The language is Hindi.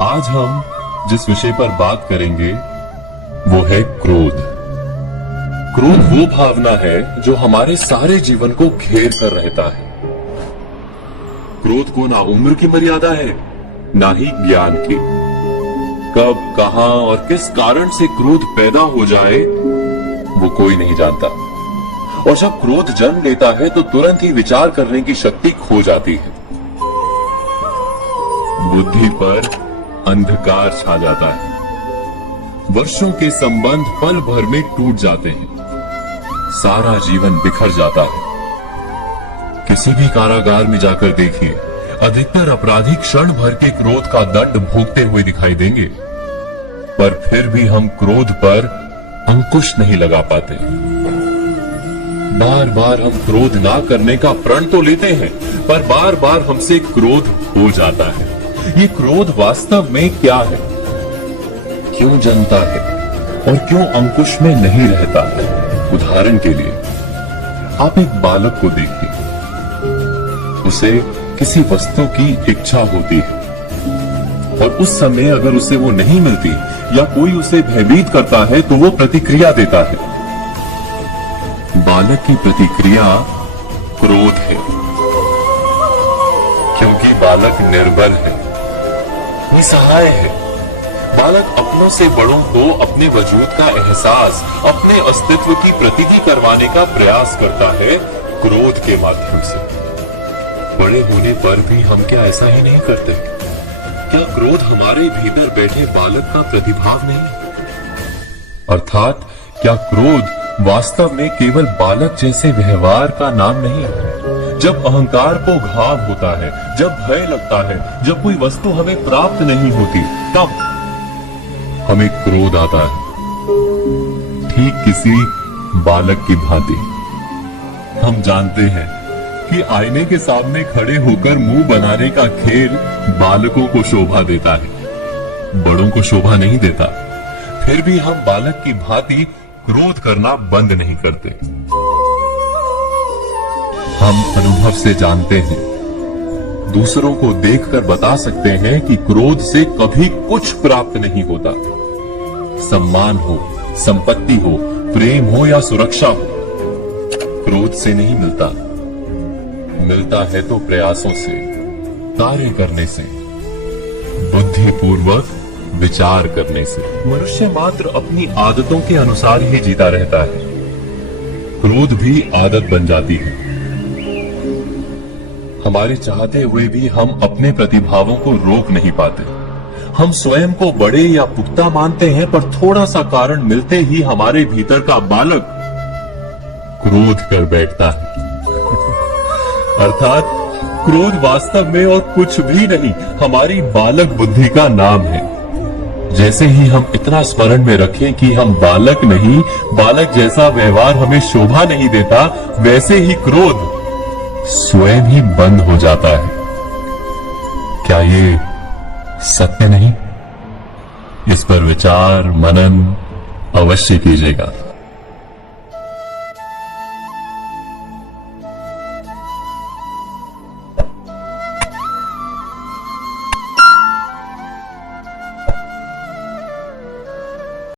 आज हम जिस विषय पर बात करेंगे वो है क्रोध। क्रोध वो भावना है जो हमारे सारे जीवन को घेर कर रहता है। क्रोध को ना उम्र की मर्यादा है, ना ही ज्ञान की। कब, कहां और किस कारण से क्रोध पैदा हो जाए वो कोई नहीं जानता। और जब क्रोध जन्म लेता है तो तुरंत ही विचार करने की शक्ति खो जाती है। बुद्धि पर अंधकार छा जाता है। वर्षों के संबंध पल भर में टूट जाते हैं। सारा जीवन बिखर जाता है। किसी भी कारागार में जाकर देखिए, अधिकतर अपराधी क्षण भर के क्रोध का दंड भोगते हुए दिखाई देंगे, पर फिर भी हम क्रोध पर अंकुश नहीं लगा पाते। बार बार हम क्रोध ना करने का प्रण तो लेते हैं, पर बार बार हमसे क्रोध हो जाता है। ये क्रोध वास्तव में क्या है, क्यों जन्मता है और क्यों अंकुश में नहीं रहता है? उदाहरण के लिए आप एक बालक को देखिए, उसे किसी वस्तु की इच्छा होती है और उस समय अगर उसे वो नहीं मिलती या कोई उसे भयभीत करता है तो वो प्रतिक्रिया देता है। बालक की प्रतिक्रिया क्रोध है, क्योंकि बालक निर्बल है, निसहाय है। बालक अपनों से बड़ों को अपने वजूद का एहसास, अपने अस्तित्व की प्रतीति करवाने का प्रयास करता है क्रोध के माध्यम से। बड़े होने पर भी हम क्या ऐसा ही नहीं करते? क्या क्रोध हमारे भीतर बैठे बालक का प्रतिभाव नहीं? अर्थात क्या क्रोध वास्तव में केवल बालक जैसे व्यवहार का नाम नहीं है? जब अहंकार को घाव होता है, जब भय लगता है, जब कोई वस्तु हमें प्राप्त नहीं होती, तब हमें क्रोध आता है, ठीक किसी बालक की भांति। हम जानते हैं कि आईने के सामने खड़े होकर मुंह बनाने का खेल बालकों को शोभा देता है, बड़ों को शोभा नहीं देता। फिर भी हम बालक की भांति क्रोध करना बंद नहीं करते। हम अनुभव से जानते हैं, दूसरों को देखकर बता सकते हैं कि क्रोध से कभी कुछ प्राप्त नहीं होता। सम्मान हो, संपत्ति हो, प्रेम हो या सुरक्षा हो, क्रोध से नहीं मिलता। मिलता है तो प्रयासों से, कार्य करने से, बुद्धिपूर्वक विचार करने से। मनुष्य मात्र अपनी आदतों के अनुसार ही जीता रहता है। क्रोध भी आदत बन जाती है। हमारे चाहते हुए भी हम अपने प्रतिभावों को रोक नहीं पाते। हम स्वयं को बड़े या पुख्ता मानते हैं, पर थोड़ा सा कारण मिलते ही हमारे भीतर का बालक क्रोध कर बैठता है। अर्थात क्रोध वास्तव में और कुछ भी नहीं, हमारी बालक बुद्धि का नाम है। जैसे ही हम इतना स्मरण में रखें कि हम बालक नहीं, बालक जैसा व्यवहार हमें शोभा नहीं देता, वैसे ही क्रोध स्वयं ही बंद हो जाता है। क्या ये सत्य नहीं? इस पर विचार मनन अवश्य कीजिएगा।